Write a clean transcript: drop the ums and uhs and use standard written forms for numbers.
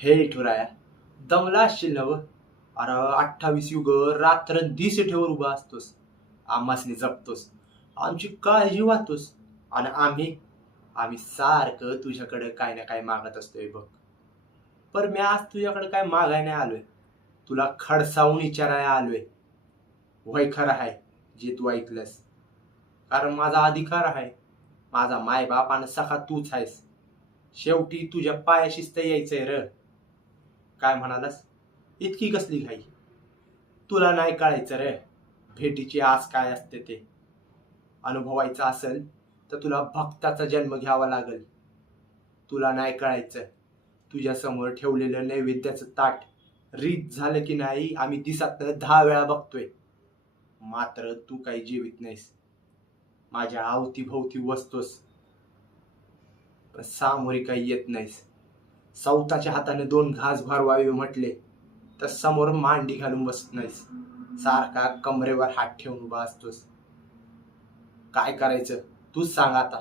हे ठुराया, दमला असशील नव. अरे 28 युग रात्र दिसेठेवर उभा असतोस, आम्हासनी जपतोस, आमची काळजी वाहतोस, आणि आम्ही सारखं तुझ्याकडे काय ना काय मागत असतोय बघ. पर मी आज तुझ्याकडे काय मागाय नाही आलोय, तुला खडसावून विचारायला आलोय. वय खरं आहे जे तू ऐकलंस, कारण माझा अधिकार आहे. माझा मायबाप आणि सखा तूच आहेस. शेवटी तुझ्या पायाशीच तर यायचंय र. काय म्हणालास? इतकी कसली घाई? तुला नाही कळायचं रे भेटीची आस काय असते ते. अनुभवायचं असेल तर तुला भक्ताचा जन्म घ्यावा लागेल. तुला नाही कळायचं, तुझ्या समोर ठेवलेलं नैवेद्याचं ताट रीत झालं की नाही आम्ही दिवसातनं 10 वेळा बघतोय. मात्र तू काही जेवित नाहीस, माझ्या अवतीभोवती वसतोस, पण सामोरी काही येत नाहीस. सौताच्या हाताने 2 घास भरवावे म्हटले तर समोर मांडी घालून बसत नाहीस, सारखा कमरेवर हात ठेवून उभा असतोस. काय करायचं तूच सांग आता.